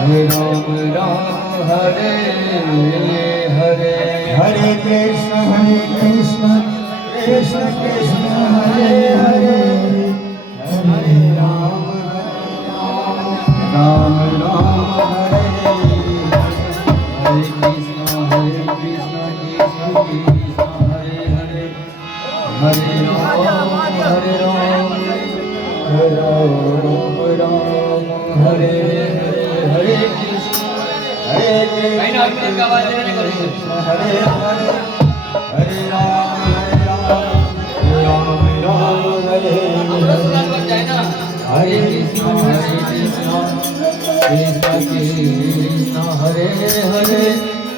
Hare Ram Ram Hare Hare Hare Krishna Krishna Krishna Hare Hare Hare Ram Ram Ram Hare Hare Krishna Krishna Krishna Hare Hare Hare Ram Hare Ram Hare Hare Krishna Hare Krishna Hare Hare Hare Ram Ram Hare Hare Krishna Krishna Krishna Hare Hare Hare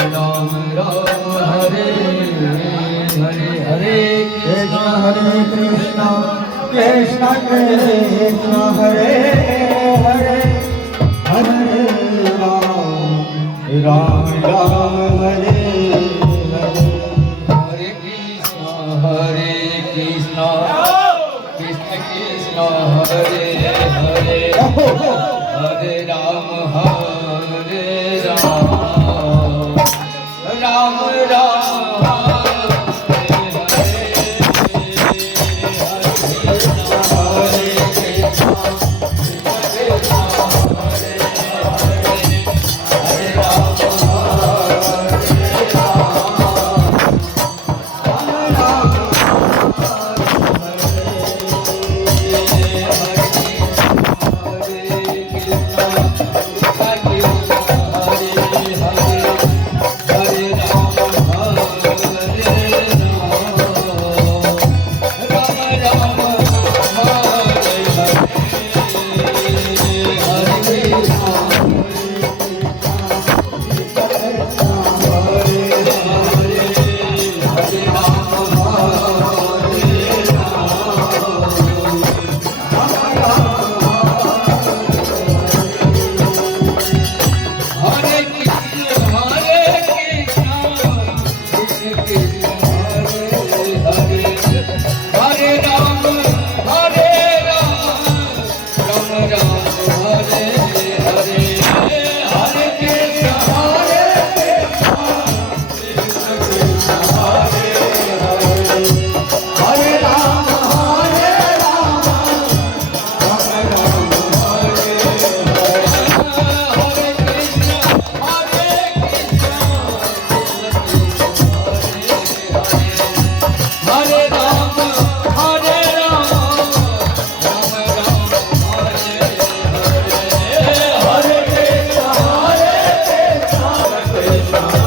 Ram Ram Hare Hare Hare Krishna Krishna Krishna Hare Hare Hare Ram Ram Hare Hare Hare Krishna Krishna Krishna Hare Hare Hare Ram Ram Ram Krishna